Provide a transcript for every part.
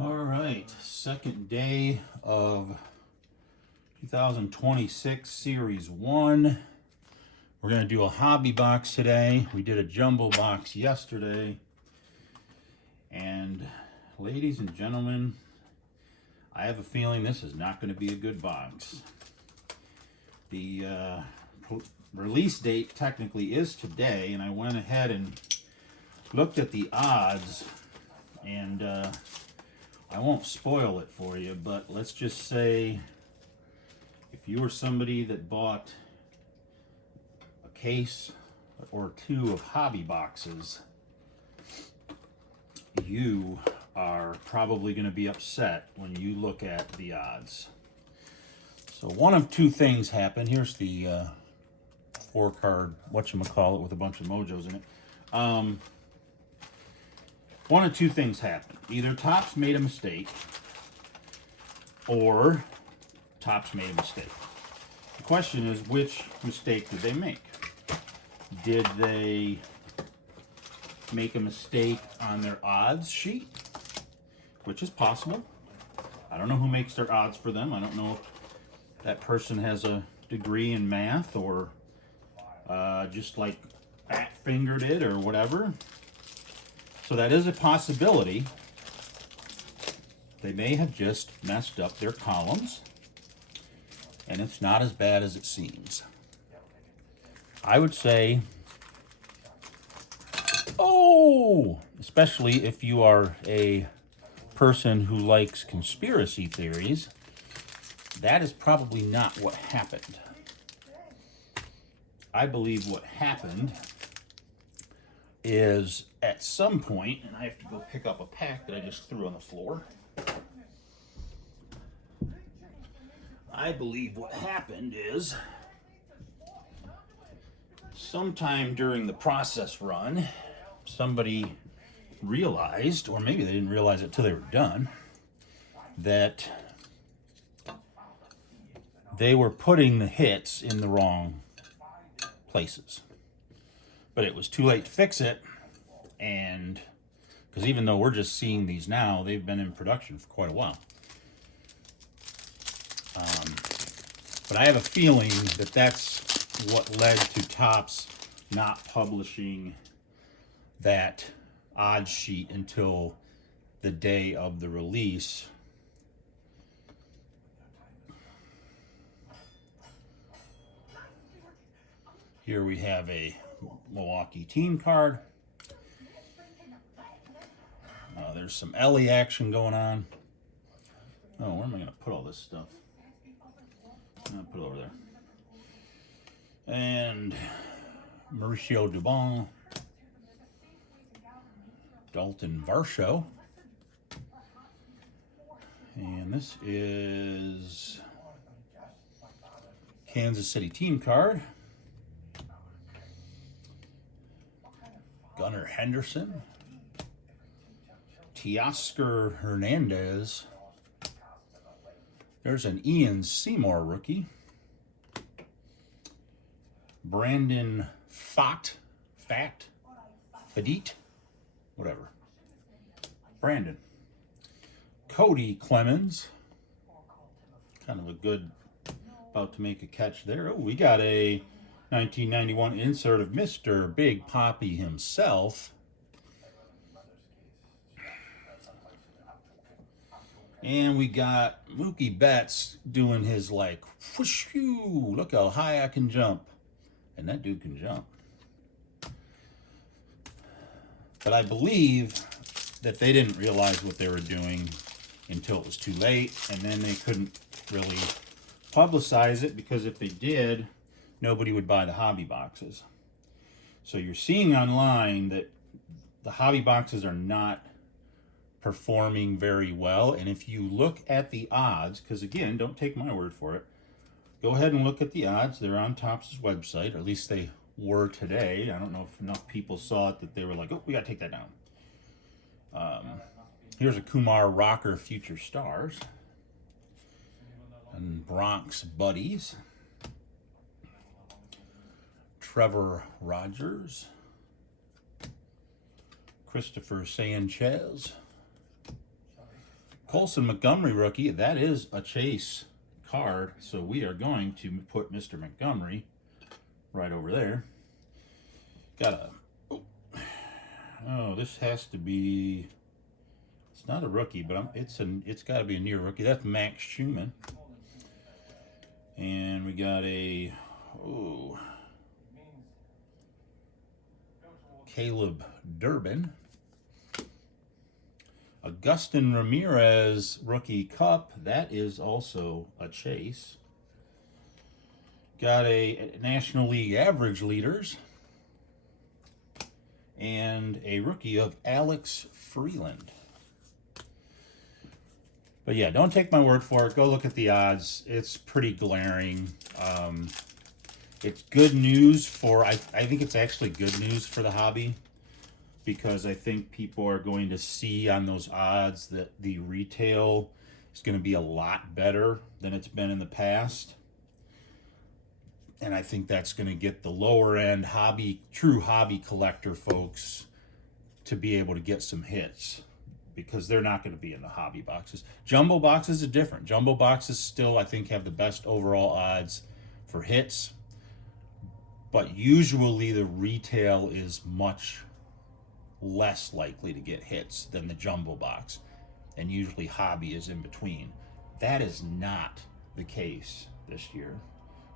All right, second day of 2026 Series 1. We're going to do a hobby box today. We did a jumbo box yesterday. And ladies and gentlemen, I have a feeling this is not going to be a good box. The release date technically is today, and I went ahead and looked at the odds, and I won't spoil it for you, but let's just say if you were somebody that bought a case or two of hobby boxes, you are probably going to be upset when you look at the odds. So one of two things happened. Here's the 4-card whatchamacallit with a bunch of mojos in it. One of two things happened. Either Topps made a mistake, or Topps made a mistake. The question is, which mistake did they make? Did they make a mistake on their odds sheet? Which is possible. I don't know who makes their odds for them. I don't know if that person has a degree in math or just like fat-fingered it or whatever. So that is a possibility. They may have just messed up their columns, and it's not as bad as it seems. I would say, especially if you are a person who likes conspiracy theories, that is probably not what happened. I believe what happened is at some point, and I have to go pick up a pack that I just threw on the floor. I believe what happened is sometime during the process run, somebody realized, or maybe they didn't realize it till they were done, that they were putting the hits in the wrong places. But it was too late to fix it, and because even though we're just seeing these now, they've been in production for quite a while. But I have a feeling that that's what led to Topps not publishing that odds sheet until the day of the release. Here we have a Milwaukee team card. There's some Ellie action going on. Oh, where am I going to put all this stuff? I'll put it over there. And Mauricio Dubon, Dalton Varsho. And this is Kansas City team card. Gunnar Henderson, Teoscar Hernandez. There's an Ian Seymour rookie. Brandon Fadit, whatever. Brandon. Cody Clemens. Kind of a good, about to make a catch there. Oh, we got a 1991 insert of Mr. Big Papi himself. And we got Mookie Betts doing his like, whoosh, look how high I can jump. And that dude can jump. But I believe that they didn't realize what they were doing until it was too late. And then they couldn't really publicize it, because if they did, nobody would buy the hobby boxes. So you're seeing online that the hobby boxes are not performing very well. And if you look at the odds, because again, don't take my word for it, go ahead and look at the odds. They're on Topps' website, or at least they were today. I don't know if enough people saw it that they were like, oh, we got to take that down. Here's a Kumar Rocker Future Stars and Bronx Buddies. Trevor Rogers, Christopher Sanchez, Colson Montgomery rookie. That is a chase card, so we are going to put Mr. Montgomery right over there. Got a... Oh, this has to be... It's not a rookie, but it's got to be a near rookie. That's Max Schumann. And we got a... Oh... Caleb Durbin. Agustin Ramirez rookie cup. That is also a chase. Got a National League average leaders. And a rookie of Alex Freeland. But yeah, don't take my word for it. Go look at the odds. It's pretty glaring. It's good news for, I think it's actually good news for the hobby, because I think people are going to see on those odds that the retail is going to be a lot better than it's been in the past. And I think that's going to get the lower end true hobby collector folks to be able to get some hits, because they're not going to be in the hobby boxes. Jumbo boxes are different. Jumbo boxes still, I think, have the best overall odds for hits. But usually the retail is much less likely to get hits than the jumbo box. And usually hobby is in between. That is not the case this year.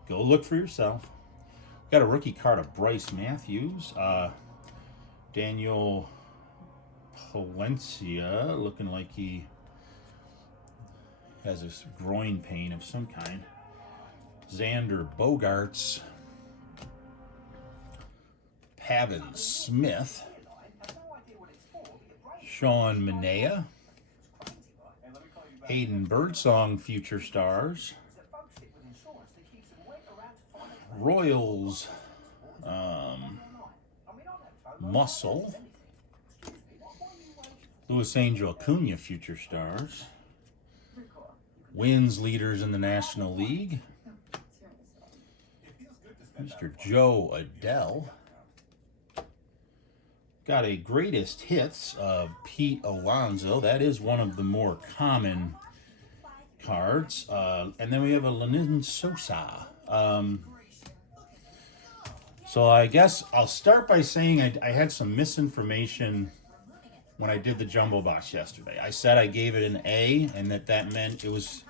Go look for yourself. Got a rookie card of Bryce Matthews. Daniel Palencia, looking like he has a groin pain of some kind. Xander Bogaerts. Pavin Smith. Sean Manaea. Hayden Birdsong Future Stars. Royals Muscle. Luis Angel Acuna Future Stars. Wins leaders in the National League. Mr. Joe Adell. Got a greatest hits of Pete Alonso. That is one of the more common cards. And then we have a Lenin Sosa. So I guess I'll start by saying I had some misinformation when I did the jumbo box yesterday. I said I gave it an A, and that meant it was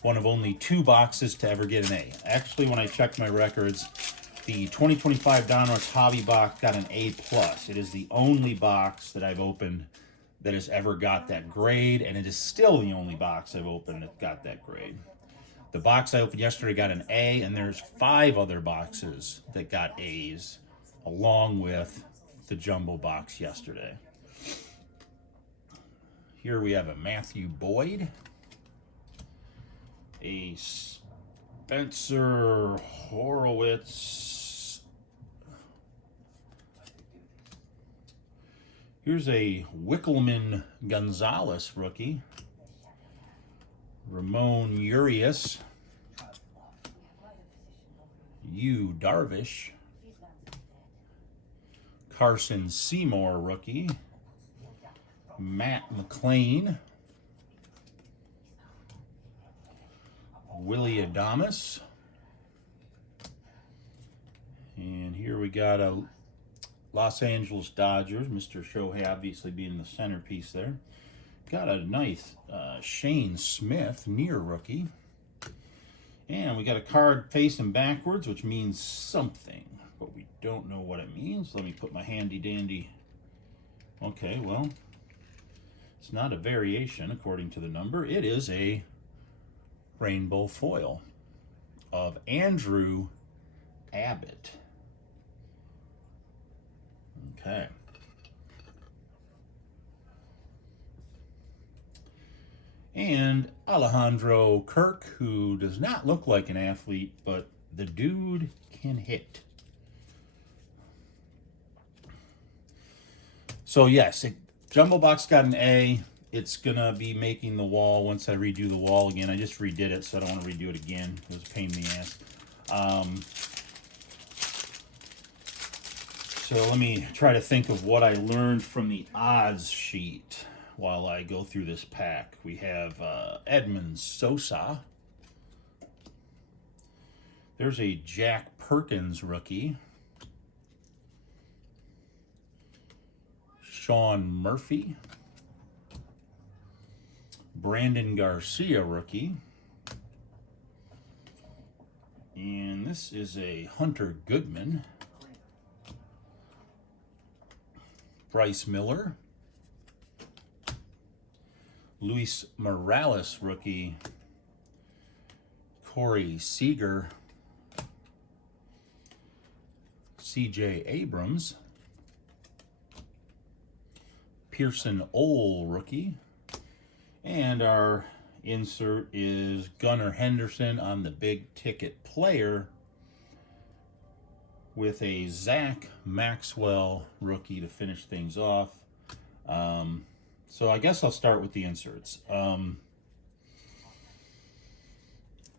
one of only 2 boxes to ever get an A. Actually, when I checked my records, the 2025 Donruss Hobby Box got an A+. It is the only box that I've opened that has ever got that grade, and it is still the only box I've opened that got that grade. The box I opened yesterday got an A, and there's 5 other boxes that got A's, along with the jumbo box yesterday. Here we have a Matthew Boyd, a Spencer Horowitz. Here's a Wickelman Gonzalez rookie. Ramon Urias. Yu Darvish. Carson Seymour rookie. Matt McLean. Willie Adames. And here we got a Los Angeles Dodgers, Mr. Shohei obviously being the centerpiece there. Got a nice Shane Smith near rookie. And we got a card facing backwards, which means something, but we don't know what it means. Let me put my handy dandy. Okay, well, it's not a variation according to the number. It is a rainbow foil of Andrew Abbott. Okay. And Alejandro Kirk, who does not look like an athlete, but the dude can hit. So yes, Jumbo Box got an A. It's going to be making the wall once I redo the wall again. I just redid it, so I don't want to redo it again. It was a pain in the ass. So let me try to think of what I learned from the odds sheet. while I go through this pack. We have Edmund Sosa. There's a Jack Perkins rookie. Sean Murphy. Brandon Garcia rookie. And this is a Hunter Goodman. Bryce Miller. Luis Morales rookie. Corey Seager. CJ Abrams. Pearson Ole rookie. And our insert is Gunnar Henderson on the big ticket player with a Zach Maxwell rookie to finish things off. So I guess I'll start with the inserts.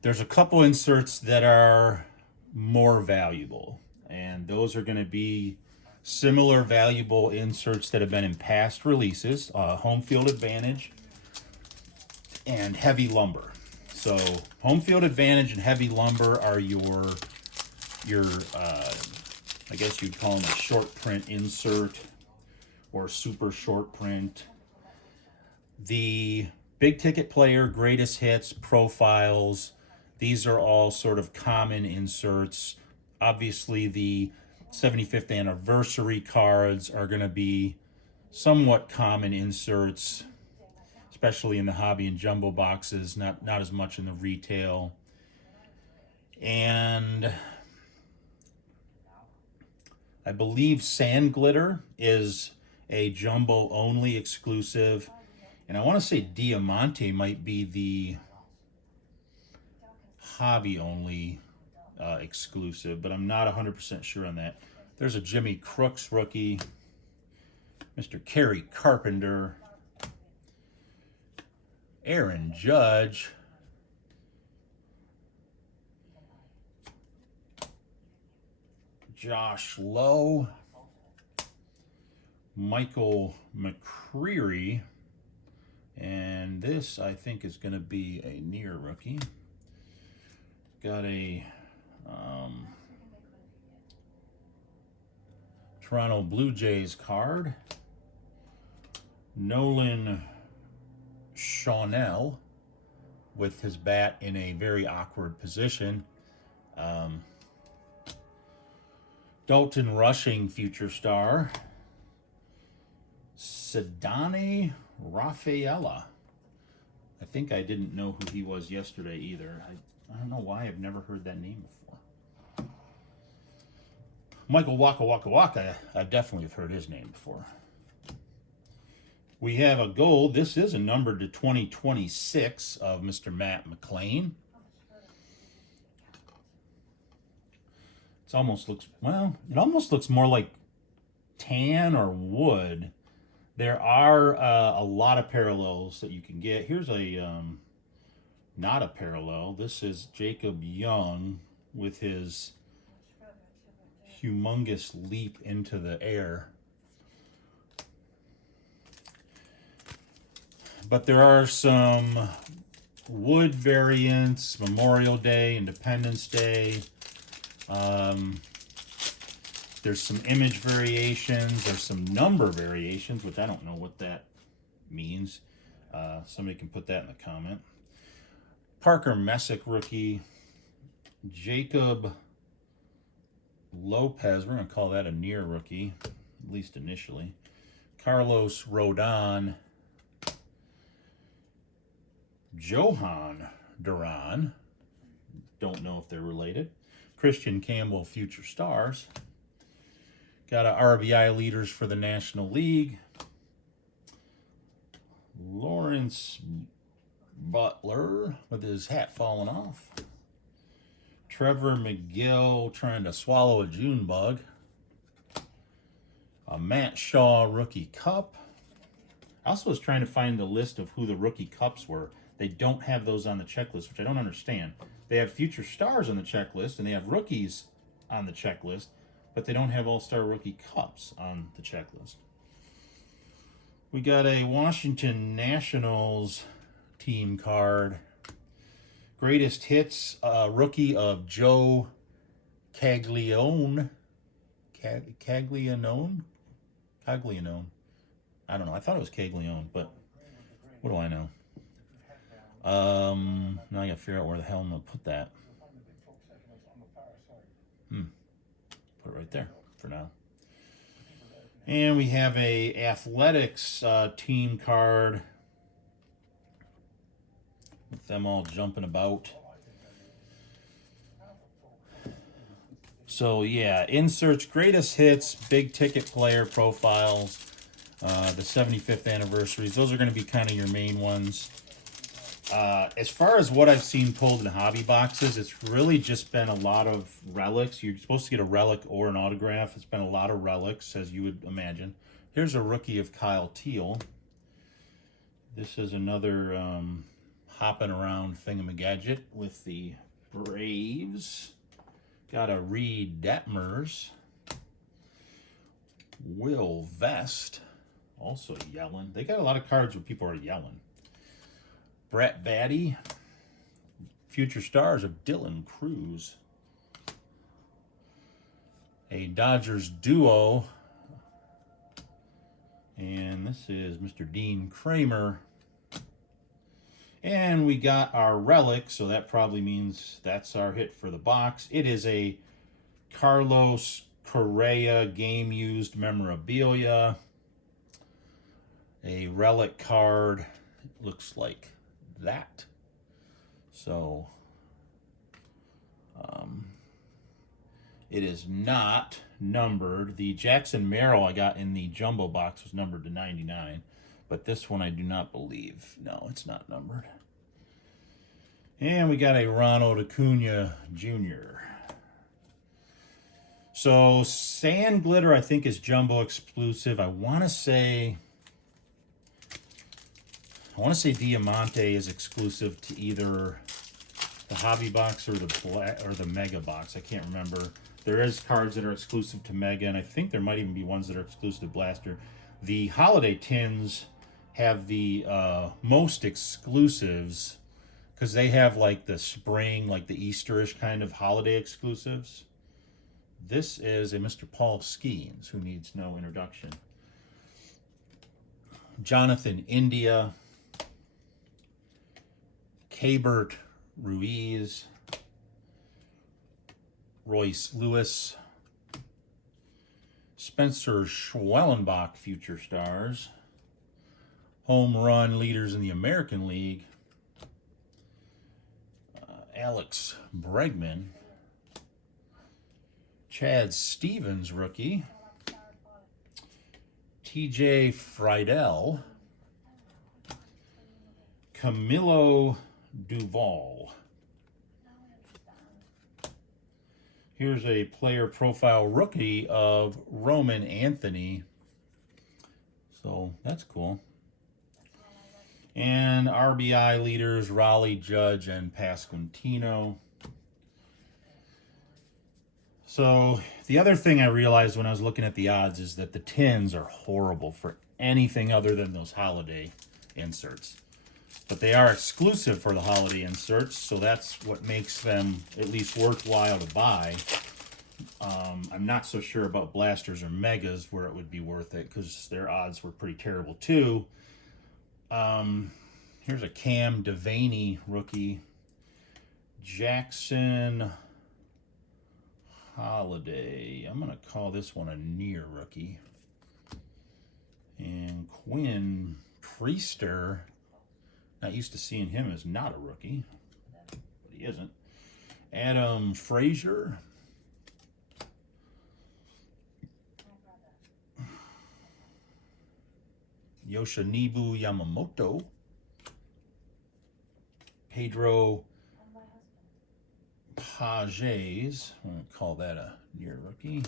There's a couple inserts that are more valuable, and those are going to be similar valuable inserts that have been in past releases. Home Field Advantage and Heavy Lumber. So Home Field Advantage and Heavy Lumber are your I guess you'd call them a short print insert or super short print. The big ticket player, greatest hits, profiles, these are all sort of common inserts. Obviously the 75th anniversary cards are going to be somewhat common inserts, especially in the hobby and jumbo boxes, not as much in the retail. And I believe Sand Glitter is a jumbo only exclusive. And I want to say Diamante might be the hobby only exclusive, but I'm not 100% sure on that. There's a Jimmy Crooks rookie, Mr. Kerry Carpenter, Aaron Judge, Josh Lowe, Michael McCreary, and this I think is going to be a near rookie. Got a Toronto Blue Jays card, Nolan Shawnell with his bat in a very awkward position. Dalton Rushing future star, Ceddanne Rafaela. I think I didn't know who he was yesterday either. I don't know why I've never heard that name before. Michael Waka Waka Waka, I definitely have heard his name before. We have a gold. This is a number to 2026 of Mr. Matt McLain. It almost looks, well, it almost looks more like tan or wood. There are a lot of parallels that you can get. Here's a not a parallel. This is Jacob Young with his humongous leap into the air. But there are some wood variants, Memorial Day, Independence Day. There's some image variations. There's some number variations, which I don't know what that means. Somebody can put that in the comment. Parker Messick rookie. Jacob Lopez, we're going to call that a near rookie, at least initially. Carlos Rodon. Johan Duran. Don't know if they're related. Christian Campbell, future stars. Got a RBI leaders for the National League. Lawrence Butler with his hat falling off. Trevor McGill trying to swallow a June bug. A Matt Shaw rookie cup. I also was trying to find the list of who the rookie cups were. They don't have those on the checklist, which I don't understand. They have future stars on the checklist, and they have rookies on the checklist, but they don't have all-star rookie cups on the checklist. We got a Washington Nationals team card. Greatest hits, rookie of Joe Caglianone. Caglianone? Caglianone. I don't know. I thought it was Caglianone, but what do I know? Now I gotta figure out where the hell I'm gonna put that. Put it right there for now. And we have a athletics team card with them all jumping about. So yeah, inserts, greatest hits, big ticket player profiles, the 75th anniversaries. Those are going to be kind of your main ones. As far as what I've seen pulled in hobby boxes, it's really just been a lot of relics. You're supposed to get a relic or an autograph. It's been a lot of relics, as you would imagine. Here's a rookie of Kyle Teal. This is another hopping around thingamagadget with the Braves. Got a Reed Detmers. Will Vest. Also yelling. They got a lot of cards where people are yelling. Brett Baty. Future Stars of Dylan Cruz. A Dodgers duo. And this is Mr. Dean Kramer. And we got our relic, so that probably means that's our hit for the box. It is a Carlos Correa game-used memorabilia. A relic card. It looks like that. So, it is not numbered. The Jackson Merrill I got in the jumbo box was numbered to 99. But this one I do not believe. No, it's not numbered. And we got a Ronald Acuna Jr. So Sand Glitter I think is jumbo exclusive. I want to say Diamante is exclusive to either the hobby box or the mega box. I can't remember. There is cards that are exclusive to Mega, and I think there might even be ones that are exclusive to Blaster. The holiday tins have the most exclusives because they have like the spring, like the Easterish kind of holiday exclusives. This is a Mr. Paul Skeens, who needs no introduction. Jonathan India. Keibert Ruiz. Royce Lewis. Spencer Schwellenbach, Future Stars. Home run leaders in the American League. Alex Bregman. Chad Stevens, rookie. TJ Friedel. Camilo Duval. Here's a player profile rookie of Roman Anthony. So that's cool. And RBI leaders, Raleigh, Judge, and Pasquantino. So the other thing I realized when I was looking at the odds is that the tins are horrible for anything other than those holiday inserts. But they are exclusive for the holiday inserts, so that's what makes them at least worthwhile to buy. I'm not so sure about blasters or megas where it would be worth it because their odds were pretty terrible too. Here's a Cam Devaney rookie. Jackson Holiday. I'm going to call this one a near rookie. And Quinn Priester. Not used to seeing him as not a rookie, but he isn't. Adam Frazier. Yoshinobu Yamamoto. Pedro Pages. I'm going to call that a near rookie.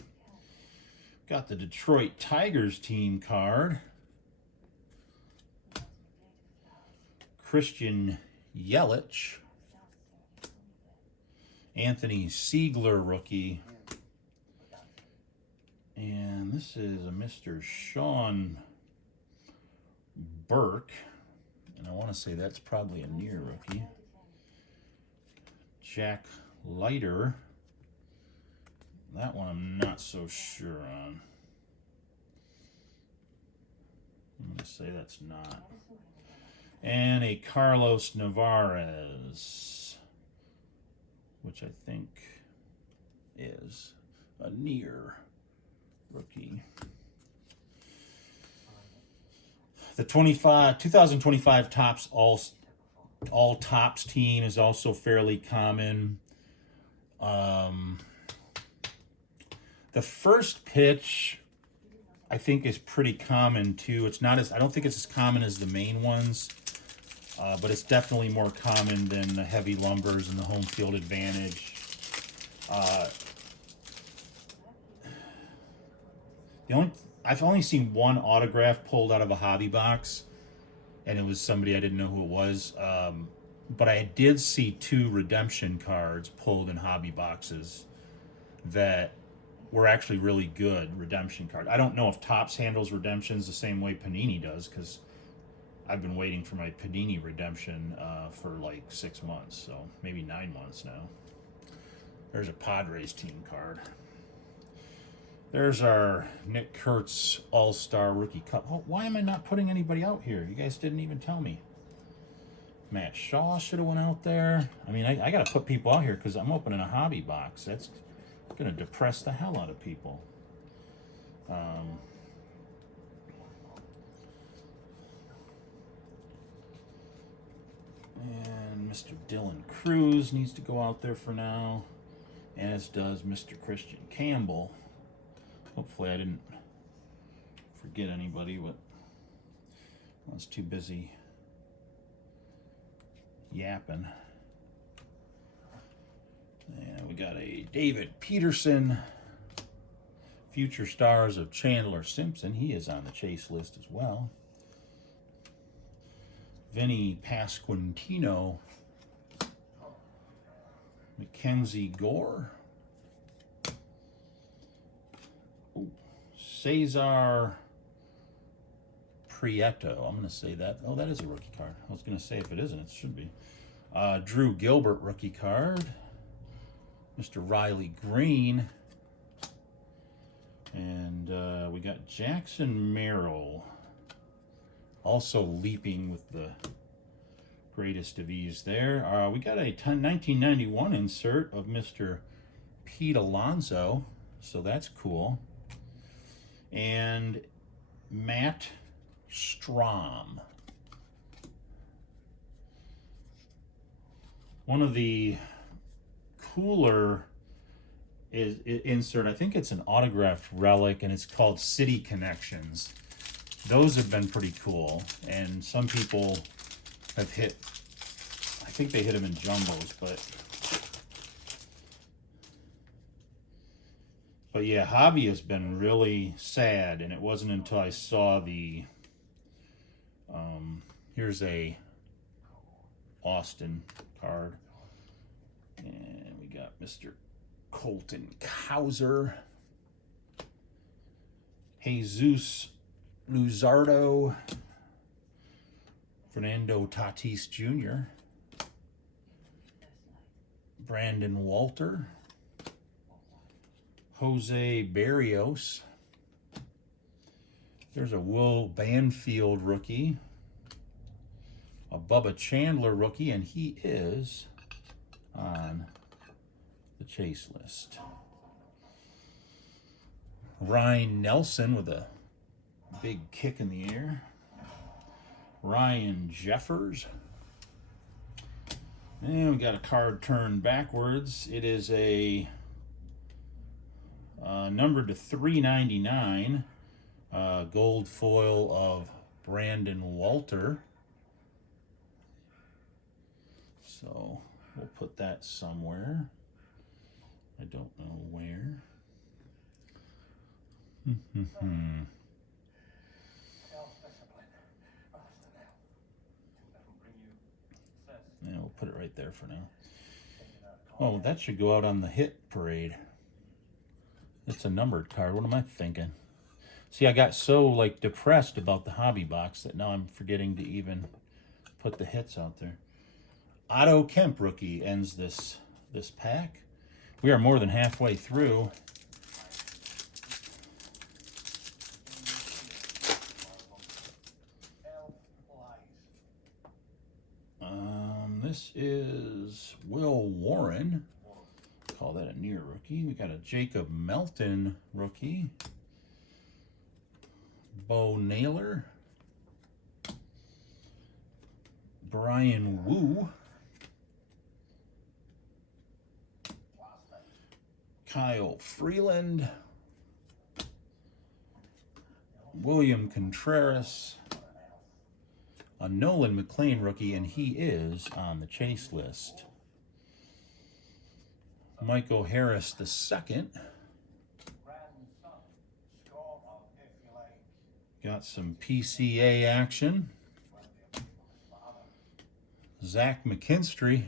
Got the Detroit Tigers team card. Christian Yelich. Anthony Siegler rookie. And this is a Mr. Sean Burke, and I want to say that's probably a near rookie. Jack Leiter, that one I'm not so sure on. I'm going to say that's not. And a Carlos Nevarez, which I think is a near rookie. The 2025 Topps all Topps team is also fairly common. The first pitch, I think, is pretty common too. It's not as, I don't think it's as common as the main ones, but it's definitely more common than the heavy lumbers and the home field advantage. I've only seen one autograph pulled out of a hobby box, and it was somebody I didn't know who it was. But I did see 2 redemption cards pulled in hobby boxes that were actually really good redemption cards. I don't know if Topps handles redemptions the same way Panini does, because I've been waiting for my Panini redemption for like 6 months, so maybe 9 months now. There's a Padres team card. There's our Nick Kurtz All-Star Rookie Cup. Oh, why am I not putting anybody out here? You guys didn't even tell me. Matt Shaw should have went out there. I mean, I got to put people out here because I'm opening a hobby box. That's going to depress the hell out of people. And Mr. Dylan Cruz needs to go out there for now, as does Mr. Christian Campbell. Hopefully I didn't forget anybody, but I was too busy yapping. And we got a David Peterson, future stars of Chandler Simpson. He is on the chase list as well. Vinny Pasquantino, Mackenzie Gore, Cesar Prieto. I'm going to say that. Oh, that is a rookie card. I was going to say if it isn't, it should be. Drew Gilbert rookie card. Mr. Riley Green. And we got Jackson Merrill. Also leaping with the greatest of ease there. We got a 1991 insert of Mr. Pete Alonso. So that's cool. And Matt Strom. One of the cooler is insert, I think it's an autographed relic, and it's called City Connections. Those have been pretty cool, and some people have hit, I think they hit them in jumbos, but yeah, hobby has been really sad, and it wasn't until I saw the, here's a Austin card, and we got Mr. Colton Cowser, Jesus Luzardo, Fernando Tatis Jr., Brandon Walter, Jose Barrios. There's a Will Banfield rookie, a Bubba Chandler rookie, and he is on the chase list. Ryan Nelson with a big kick in the air. Ryan Jeffers. And we got a card turned backwards. It is a numbered to 399 gold foil of Brandon Walter. So we'll put that somewhere. I don't know where. Yeah, we'll put it right there for now. Oh, that should go out on the hit parade. It's a numbered card. What am I thinking? See, I got so like depressed about the hobby box that now I'm forgetting to even put the hits out there. Otto Kemp rookie ends this pack. We are more than halfway through. This is Will Warren. Call that a near rookie. We got a Jacob Melton rookie. Bo Naylor. Brian Wu. Kyle Freeland. William Contreras. A Nolan McLean rookie, and he is on the chase list. Michael Harris II. Got some PCA action. Zach McKinstry.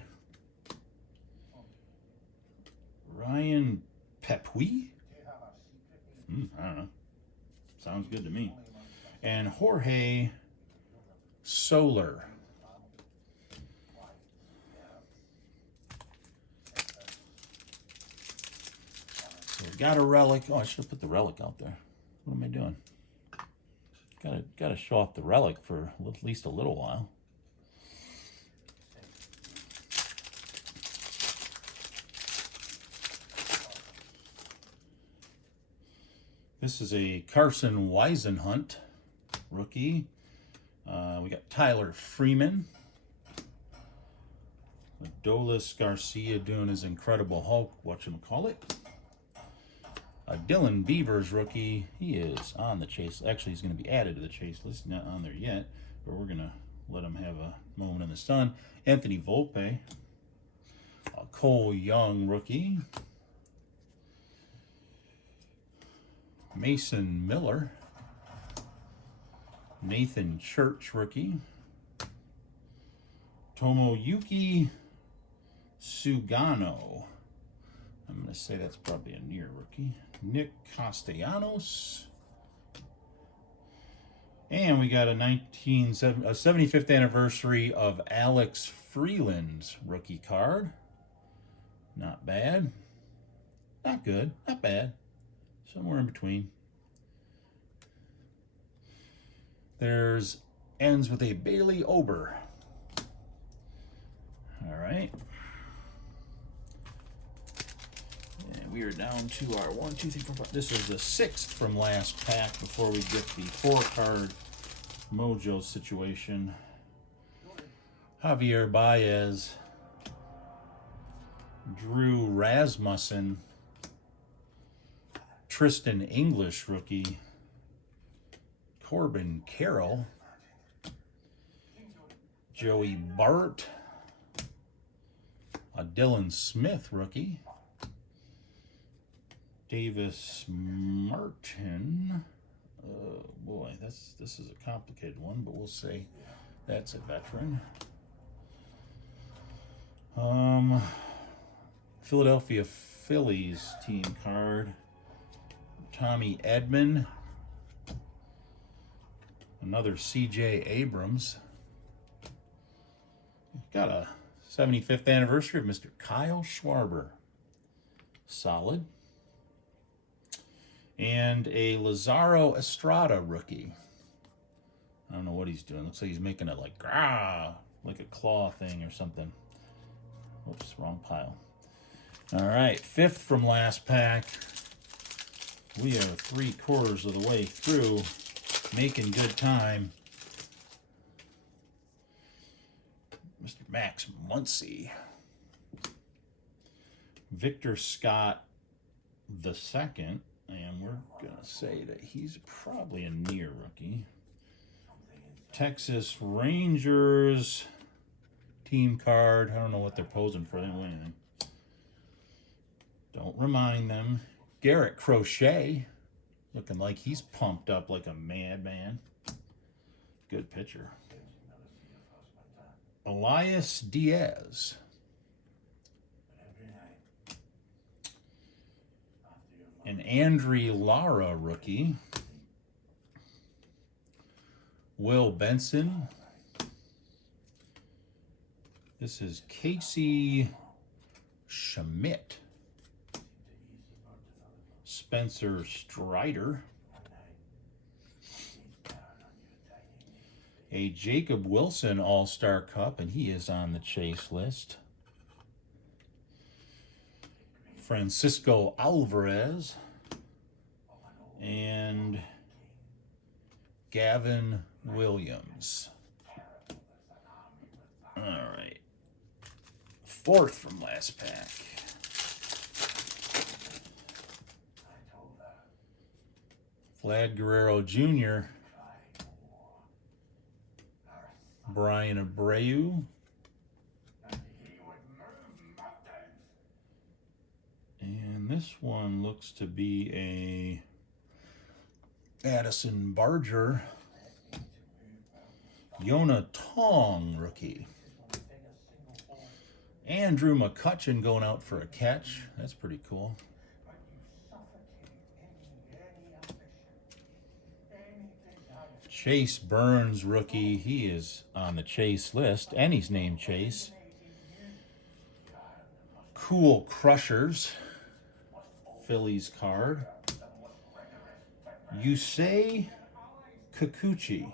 Ryan Pepuy. I don't know. Sounds good to me. And Jorge Soler. So we got a relic. Oh, I should have put the relic out there. What am I doing? Gotta show off the relic for at least a little while. This is a Carson Weisenhunt rookie. We got Tyler Freeman. Adolis Garcia doing his Incredible Hulk, whatchamacallit. Dylan Beavers rookie. He is on the chase. Actually, he's going to be added to the chase list. Not on there yet, but we're going to let him have a moment in the sun. Anthony Volpe. Cole Young rookie. Mason Miller. Nathan Church rookie. Tomoyuki Sugano. I'm going to say that's probably a near rookie. Nick Castellanos. And we got a 75th anniversary of Alex Freeland's rookie card. Not bad. Not good. Not bad. Somewhere in between. There's ends with a Bailey Ober. All right. And we are down to our 1, 2, 3, 4, 5. This is the 6th from last pack before we get the 4-card Mojo situation. Javier Baez. Drew Rasmussen. Tristan English rookie. Corbin Carroll. Joey Bart. A Dylan Smith rookie. Davis Martin. Boy, this is a complicated one, but we'll say that's a veteran. Philadelphia Phillies team card. Tommy Edman. Another C.J. Abrams. Got a 75th anniversary of Mr. Kyle Schwarber. Solid. And a Lazaro Estrada rookie. I don't know what he's doing. Looks like he's making a like a claw thing or something. Oops, wrong pile. All right, 5th from last pack. We are 3/4 of the way through, making good time. Mr. Max Muncy. Victor Scott II, and we're going to say that he's probably a near rookie. Texas Rangers team card. I don't know what they're posing for. They don't win anything. Don't remind them. Garrett Crochet, looking like he's pumped up like a madman. Good pitcher. Elias Diaz. An Andre Lara rookie. Will Benson. This is Casey Schmidt. Spencer Strider. A Jacob Wilson All-Star Cup, and he is on the chase list. Francisco Alvarez. And Gavin Williams. All right. Fourth from last pack. Vlad Guerrero Jr. Brian Abreu. And this one looks to be a Addison Barger. Yona Tong rookie. Andrew McCutchen going out for a catch. That's pretty cool. Chase Burns rookie. He is on the Chase list, and he's named Chase. Cool Crushers. Phillies card. Yusei Kikuchi.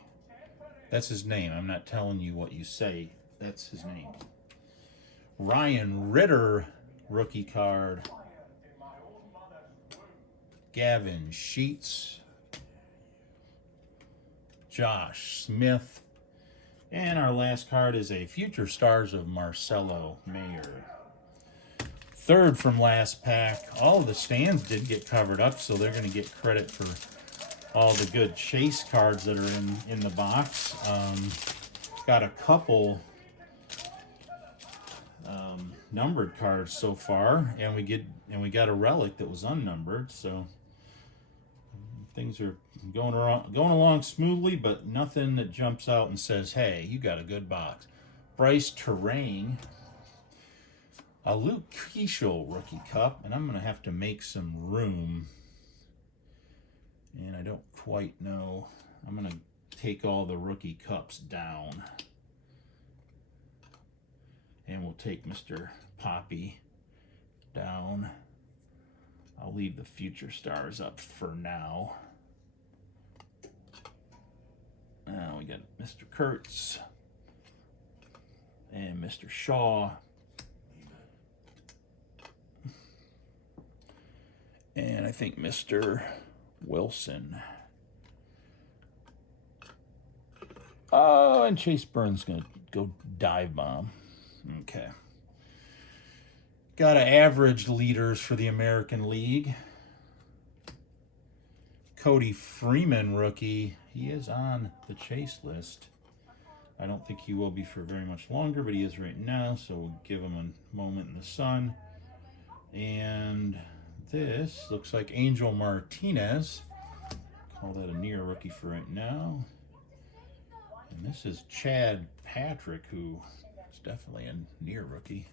That's his name. I'm not telling you what you say. That's his name. Ryan Ritter rookie card. Gavin Sheets. Josh Smith. And our last card is a Future Stars of Marcelo Mayer. Third from last pack. All of the stands did get covered up, so they're going to get credit for all the good chase cards that are in the box. Got a couple numbered cards so far, and we got a relic that was unnumbered, so things are going along smoothly, but nothing that jumps out and says, hey, you got a good box. Bryce Terrain. A Luke Keeschel rookie cup, and I'm going to have to make some room. And I don't quite know. I'm going to take all the rookie cups down. And we'll take Mr. Poppy down. I'll leave the Future Stars up for now. Now we got Mr. Kurtz and Mr. Shaw. And I think Mr. Wilson. Oh, and Chase Burns going to go dive bomb. Okay. Got an average leaders for the American League. Cody Freeman rookie. He is on the chase list. I don't think he will be for very much longer, but he is right now, so we'll give him a moment in the sun. And this looks like Angel Martinez. Call that a near rookie for right now. And this is Chad Patrick, who is definitely a near rookie.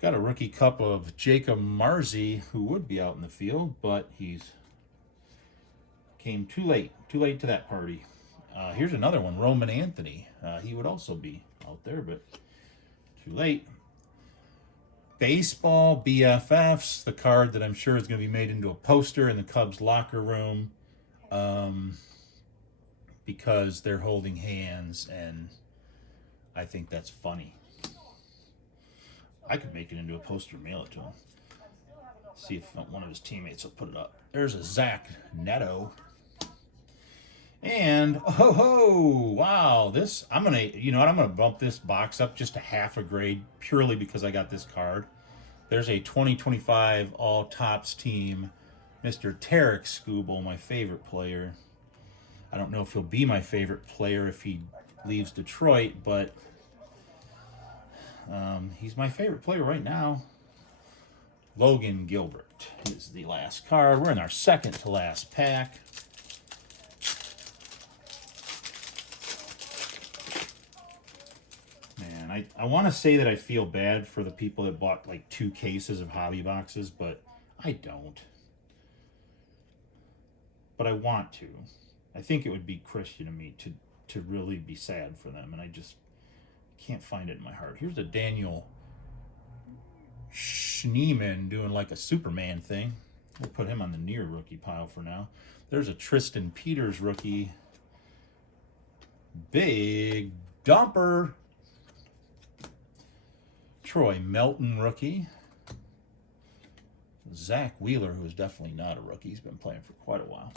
Got a rookie cup of Jacob Marzi, who would be out in the field, but he's came too late to that party. Here's another one, Roman Anthony. He would also be out there, but too late. Baseball BFFs, the card that I'm sure is going to be made into a poster in the Cubs locker room, because they're holding hands, and I think that's funny. I could make it into a poster, mail it to him. See if one of his teammates will put it up. There's a Zach Neto. And, wow, this, I'm going to bump this box up just a half a grade purely because I got this card. There's a 2025 All-Tops team, Mr. Tarek Skubal, my favorite player. I don't know if he'll be my favorite player if he leaves Detroit, but he's my favorite player right now. Logan Gilbert is the last card. We're in our second to last pack. Man, I want to say that I feel bad for the people that bought like 2 cases of hobby boxes, but I don't. But I want to. I think it would be Christian of me to really be sad for them, and I just can't find it in my heart. Here's a Daniel Schneemann doing like a Superman thing. We'll put him on the near rookie pile for now. There's a Tristan Peters rookie. Big dumper. Troy Melton rookie. Zach Wheeler, who is definitely not a rookie. He's been playing for quite a while.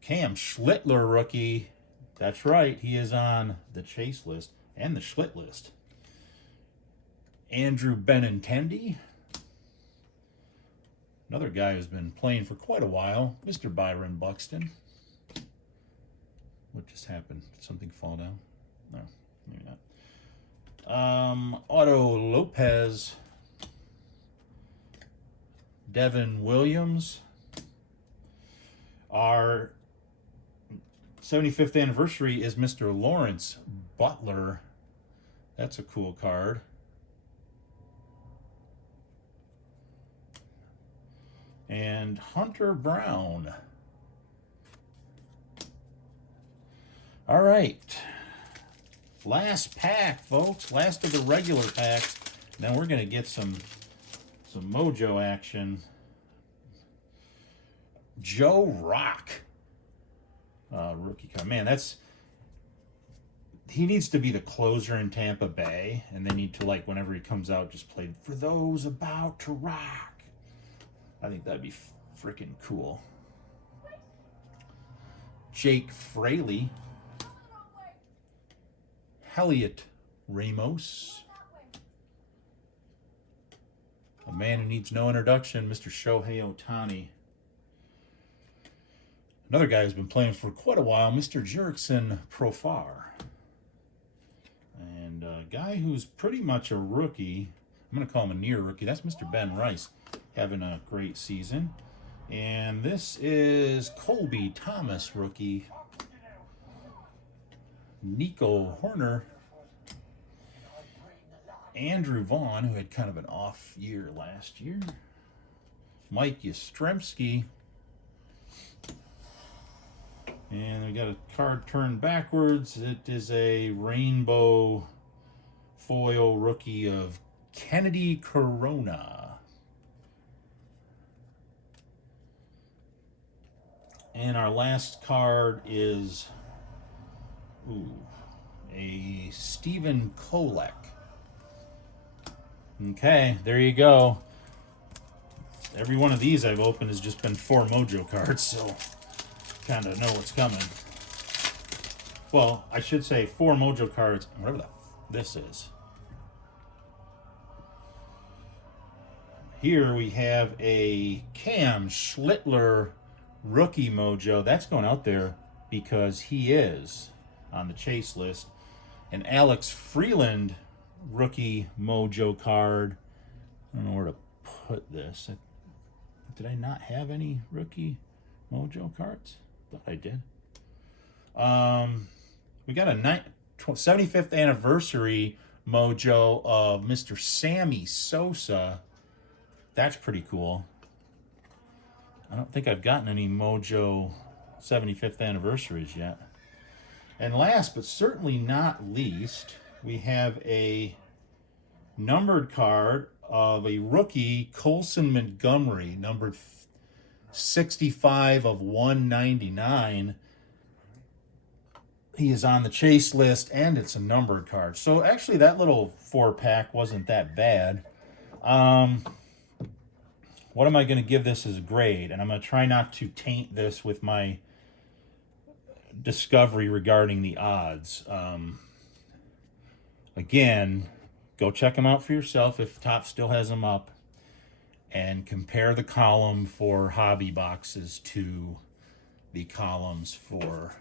Cam Schlittler rookie. That's right. He is on the Chase list and the Schlitt list. Andrew Benintendi. Another guy who's been playing for quite a while. Mr. Byron Buxton. What just happened? Did something fall down? No, maybe not. Otto Lopez. Devin Williams. Our 75th anniversary is Mr. Lawrence Butler. That's a cool card. And Hunter Brown. All right. Last pack, folks. Last of the regular packs. Then we're going to get some Mojo action. Joe Rock. Rookie card. Man, he needs to be the closer in Tampa Bay, and they need to, like, whenever he comes out, just play for those about to rock. I think that'd be freaking cool. Jake Fraley. Heliot Ramos. A man who needs no introduction, Mr. Shohei Ohtani. Another guy who's been playing for quite a while, Mr. Jurickson Profar. And a guy who's pretty much a rookie. I'm going to call him a near rookie. That's Mr. Ben Rice, having a great season. And this is Colby Thomas, rookie. Nico Horner. Andrew Vaughn, who had kind of an off year last year. Mike Yastrzemski. And we got a card turned backwards. It is a rainbow foil rookie of Kennedy Corona. And our last card is a Stephen Kolek. Okay, there you go. Every one of these I've opened has just been 4 Mojo cards, so kind of know what's coming. Well, I should say 4 Mojo cards, whatever this is. Here we have a Cam Schlittler rookie Mojo. That's going out there because he is on the Chase list. An Alex Freeland rookie Mojo card. I don't know where to put this. Did I not have any rookie Mojo cards? Thought I did. We got a 75th anniversary Mojo of Mr. Sammy Sosa. That's pretty cool. I don't think I've gotten any Mojo 75th anniversaries yet. And last but certainly not least, we have a numbered card of a rookie, Colson Montgomery, numbered 65 of 199. He is on the Chase list, and it's a numbered card. So actually that little 4-pack wasn't that bad. What am I going to give this as a grade? And I'm going to try not to taint this with my discovery regarding the odds. Again, go check them out for yourself if Top still has them up, and compare the column for hobby boxes to the columns for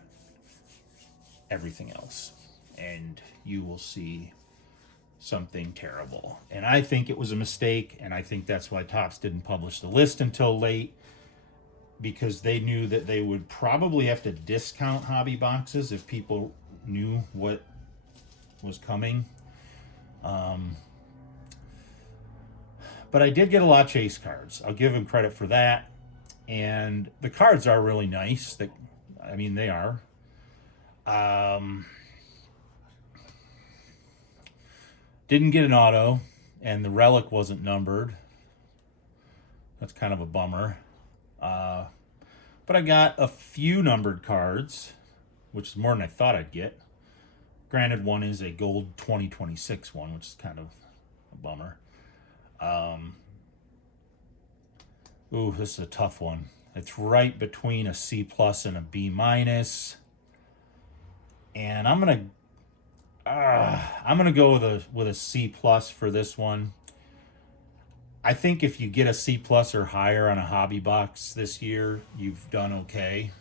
everything else, and you will see something terrible. And I think it was a mistake, and I think that's why Topps didn't publish the list until late, because they knew that they would probably have to discount hobby boxes if people knew what was coming. But I did get a lot of Chase cards. I'll give him credit for that. And the cards are really nice. I mean, they are. Didn't get an auto, and the relic wasn't numbered. That's kind of a bummer. But I got a few numbered cards, which is more than I thought I'd get. Granted, one is a gold 2026 one, which is kind of a bummer. Ooh, this is a tough one. It's right between a C plus and a B minus, and I'm gonna go with a C plus for this one. I think if you get a C plus or higher on a hobby box this year, you've done okay.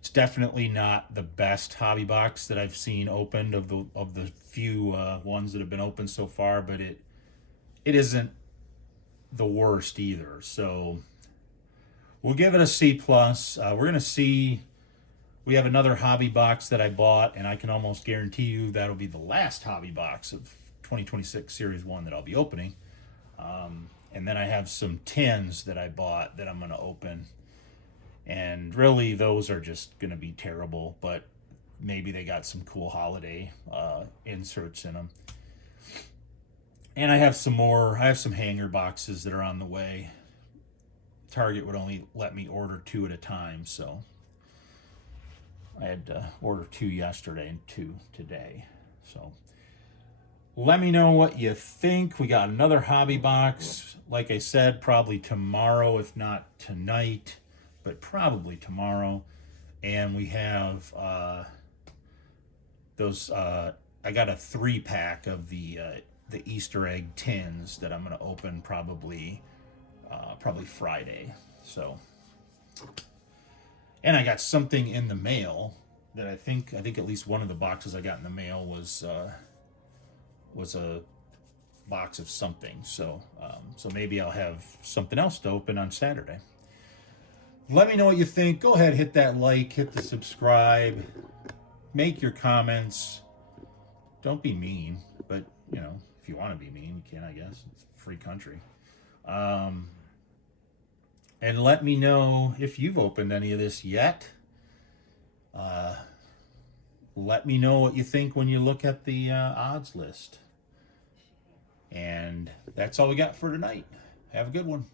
It's definitely not the best hobby box that I've seen opened of the few ones that have been opened so far, but it isn't the worst either. So we'll give it a C plus. We're gonna see. We have another hobby box that I bought, and I can almost guarantee you that'll be the last hobby box of 2026 Series 1 that I'll be opening. And then I have some tins that I bought that I'm going to open. And really, those are just going to be terrible, but maybe they got some cool holiday inserts in them. And I have some hanger boxes that are on the way. Target would only let me order 2 at a time, so I had to order 2 yesterday and 2 today. So let me know what you think. We got another hobby box. Like I said, probably tomorrow, if not tonight, but probably tomorrow. And we have those. I got a 3-pack of the Easter egg tins that I'm going to open probably Friday. So, and I got something in the mail that I think at least one of the boxes I got in the mail was a box of something. So maybe I'll have something else to open on Saturday. Let me know what you think. Go ahead, hit that like, hit the subscribe, make your comments. Don't be mean, but if you want to be mean, you can, I guess. It's a free country. And let me know if you've opened any of this yet. Let me know what you think when you look at the odds list. And that's all we got for tonight. Have a good one.